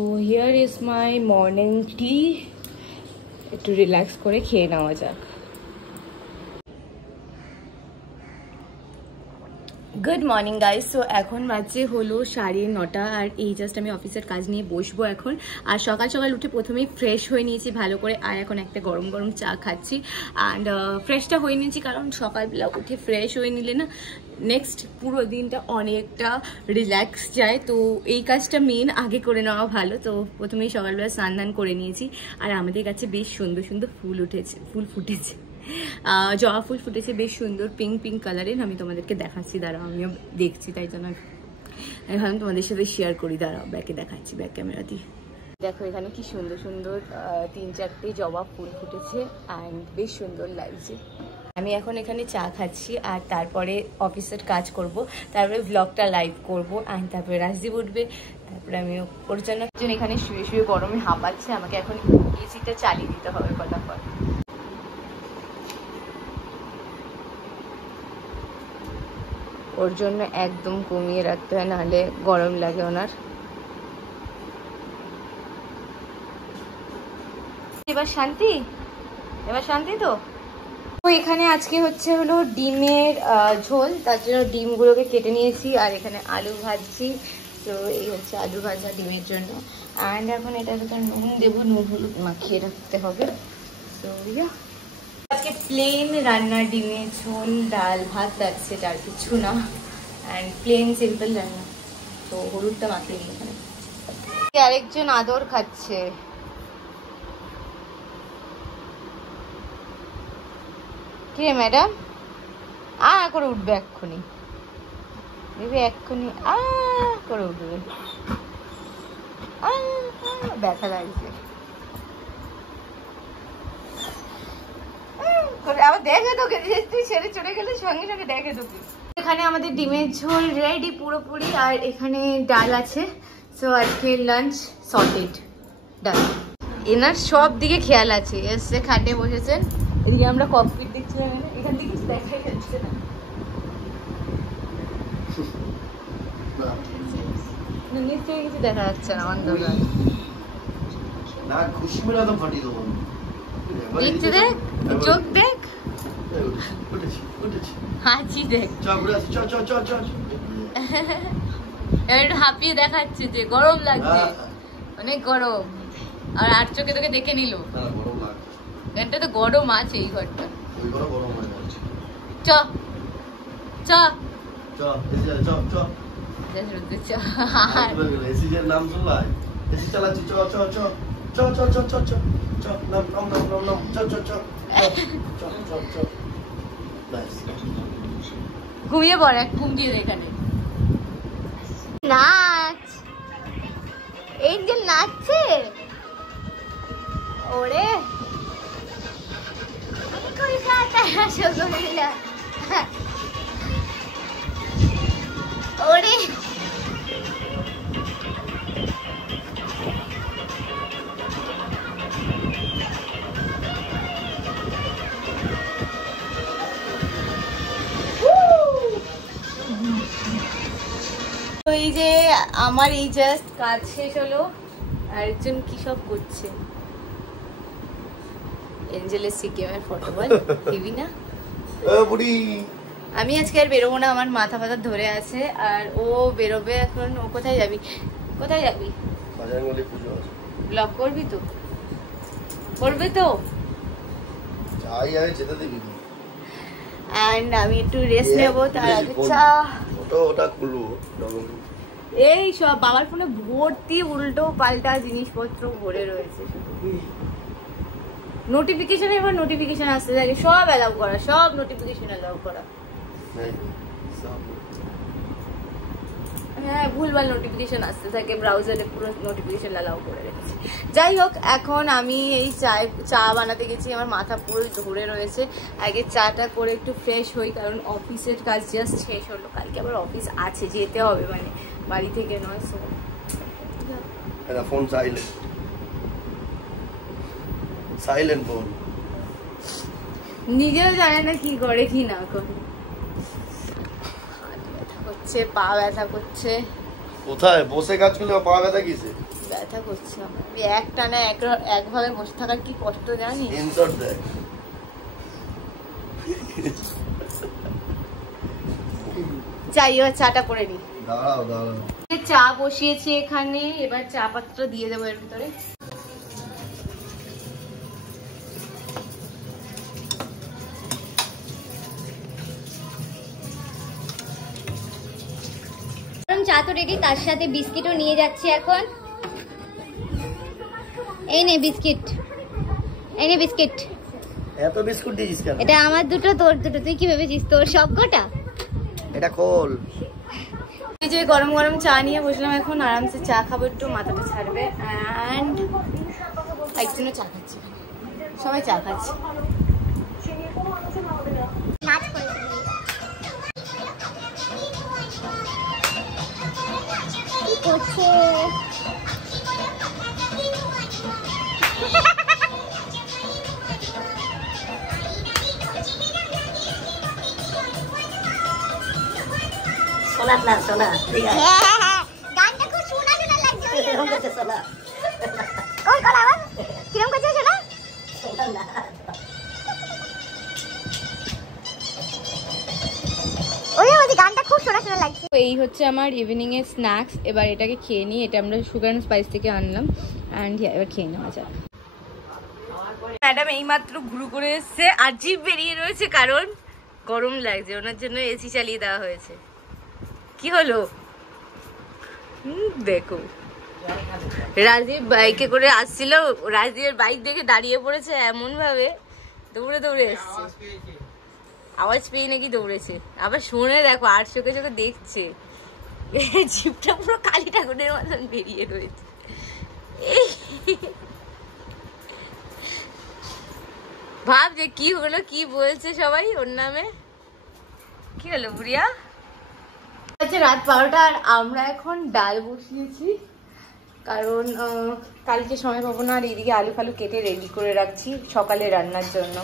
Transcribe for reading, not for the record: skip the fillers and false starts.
So here is my morning tea. একটু relax করে খেয়ে নেওয়া যাক। Good morning guys. সো এখন বাজে হলো 9:30 আর এই জাস্ট আমি অফিসের কাজ নিয়ে বসবো এখন। আর সকাল সকাল উঠে প্রথমেই ফ্রেশ হয়ে নিয়েছি ভালো করে, আর এখন একটা গরম গরম চা খাচ্ছি। অ্যান্ড ফ্রেশটা হয়ে নিয়েছি কারণ সকালবেলা উঠে ফ্রেশ হয়ে নিলে না নেক্সট পুরো দিনটা অনেকটা রিল্যাক্স যায়। তো এই কাজটা মেন আগে করে নেওয়া ভালো। তো প্রথমেই সকালবেলা স্নান দান করে নিয়েছি। আর আমাদের কাছে বেশ সুন্দর সুন্দর ফুল ফুটেছে, জবা ফুল ফুটেছে বেশ সুন্দর পিঙ্ক পিঙ্ক কালারের। আমি তোমাদেরকে দেখাচ্ছি, দাঁড়াও আমিও দেখছি, তাই জন্য আমি ভাবলাম তোমাদের সাথে শেয়ার করি। দাঁড়াও ব্যাকে দেখাচ্ছি, ব্যাক ক্যামেরা দিয়ে দেখো এখানে কি সুন্দর সুন্দর 3-4টে জবা ফুল ফুটেছে অ্যান্ড বেশ সুন্দর লাগছে। আমি এখন এখানে চা খাচ্ছি আর তারপরে অফিসের কাজ করব, তারপরে ব্লগটা লাইভ করব অ্যান্ড তারপরে রাজদীপ উঠবে, তারপরে আমি ওর জন্য এখানে শুয়ে শুয়ে গরমে হাঁপাচ্ছে। আমাকে এখন এসিটা চালিয়ে দিতে হবে ফটাফট। ওর জন্য একদম কমিয়ে রাখতে হয়, নাহলে গরম লাগে ওনার। এবার শান্তি, এবার শান্তি তো। এখানে আজকে হলো ডিমের ঝোল, তার জন্য ডিমগুলোকে কেটে নিয়েছি আর এখানে আলু ভাজছি। তো এই হচ্ছে আলু ভাজা ডিমের জন্য। অ্যান্ড এখন এটা নুন দেবো, নুন হলুদ মাখিয়ে রাখতে হবে। তো আজকে প্লেন রান্না, ডিমের ঝোল, ডাল ভাত থাকছে, আর কিছু না। অ্যান্ড প্লেন সিম্পল রান্না। তো হলুদটা মাখিয়ে নিই এখানে। আরেকজন আদর খাচ্ছে। কি রে ম্যাডাম? করে উঠবে এক্ষুনি, ভেবে এক্ষুনি করে উঠবে। ব্যথা লাগছে। আবার দেখে তোকে, তুই ছেড়ে চলে গেলে সঙ্গে সঙ্গে দেখে তোকে। এখানে আমাদের ডিমের ঝোল রেডি পুরোপুরি, আর এখানে ডাল আছে। সো আজকে লাঞ্চ সর্টেড ডাল। এনার সব দিকে খেয়াল আছে। এসে খাটে বসেছেন, এদিকে আমরা ককপিট দেখছিলাম, এখান থেকে কিছু দেখাই যাচ্ছে না, নিচ থেকে কিছু দেখা যাচ্ছে না অন্ধকার। দেখছি, দেখ চোখ দেখ, হাঁচি দেখ, একটু হাঁপিয়ে দেখাচ্ছে যে গরম লাগছে, অনেক গরম। আর চোখে তোকে দেখে নিল, ঘরটা তো গরম আছে, এই ঘরটা। চ চ ঘুমিয়ে পড়, এক ঘুম দিয়ে এখানে নাচ। এই যে নাচছে, ওরে ওরে এই যে আমার এই জাস্ট কাজ শেষ হলো, আরেকজন কি সব করছে। এঞ্জেলের সিকিমের ফটো বল দিবি না? আমি আজকে আর বেরোবো না, আমার মাথা ফাথা ধরে আছে। আর ও বেরোবে এখন। ও কোথায় যাবি? কোথায় যাবি? ব্লগ করবি তো? করবে তো? এন্ড আমি একটু রেস্ট নেবো, তার আগে চা ওটা খুলবো। এই সব বাবার ফোনে ভর্তি উল্টো পাল্টা জিনিসপত্র ভরে রয়েছে, নোটিফিকেশন। এবার নোটিফিকেশন আসতে থাকে, সব অ্যালাউ করা, সব নোটিফিকেশন অ্যালাউ করা। হ্যাঁ, ভুলভাল নোটিফিকেশন আসতে থাকে, ব্রাউজারে পুরো নোটিফিকেশন অ্যালাউ করে রেখেছি। যাই হোক, এখন আমি এই চা বানাতে গেছি, আমার মাথা পুরো ধরে রয়েছে। আগে চাটা করে একটু ফ্রেশ হই, কারণ অফিসের কাজ জাস্ট শেষ হলো। কালকে আবার অফিস আছে, যেতে হবে, মানে বাড়ি থেকে নয়। সো ফোন সাইলেন্ট ফোন, নিজেও জানে না কি করে কি না করে। হাত ব্যথা করছে, পা ব্যথা করছে। কোথায় বসে কাজ করলে পা ব্যথা কিসে? ব্যথা করছে আমার, একটানা একভাবে বসে থাকার কি কষ্ট জানি। যাই এবার চাটা করে নি। চা বসিয়েছি এখানে, এবার চা পাত্র দিয়ে দেবো এর ভিতরে। চা তো রেডি, তার সাথে বিস্কিটও নিয়ে যাচ্ছি এখন। এই নে বিস্কিট, এই নে বিস্কিট। এত বিস্কুট দিয়েছিস কেন? এটা আমার দুটো, তোর দুটো। তুই কি ভেবেছিস তোর সব কটা? এটা খোল। এই যে গরম গরম চা নিয়ে বসলাম, এখন আরামসে চা খাবো, একটু মাথাটা ছাড়বে। অ্যান্ড একজনও চা খাচ্ছে, সবাই চা খাচ্ছে। গানটা খুব শোনা শোনা লাগছে। কিরম করছে শোনা? কই কল আবার? কিরম করছে শোনা? ওই ওই গানটা খুব শোনা শোনা লাগছে। এই হচ্ছে আমার ইভিনিং এর স্ন্যাক্স। এবার এটাকে খেয়ে নিই, এটা আমরা সুগার এন্ড স্পাইস থেকে আনলাম। অ্যান্ড এবার খেয়ে নেওয়া যাক। ম্যাডাম এইমাত্র ঘুরু করে এসছে, আর জিভ বেরিয়ে রয়েছে কারণ গরম লাগছে, ওনার জন্য এসি চালিয়ে দেওয়া হয়েছে। কি হলো দেখো, রাজীব বাইকে করে আসছিল, রাজীবের বাইক দেখে দাঁড়িয়ে পড়েছে এমন ভাবে, দৌড়ে দৌড়ে এসছে। আওয়াজ পেয়ে নাকি দৌড়েছে, আবার শুনে দেখো আর চোখে চোখে দেখছে, জিভটা পুরো কালী ঠাকুরের মতন বেরিয়ে রয়েছে। ভাব যে কি হলো, কি বলছে সবাই ওর নামে। কি হলো বুড়িয়া? আচ্ছা রাত 12টা, আর আমরা এখন ডাল বসিয়েছি কারণ কালকে সময় পাবো না, আর এদিকে আলু ফালু কেটে রেডি করে রাখছি সকালে রান্নার জন্য।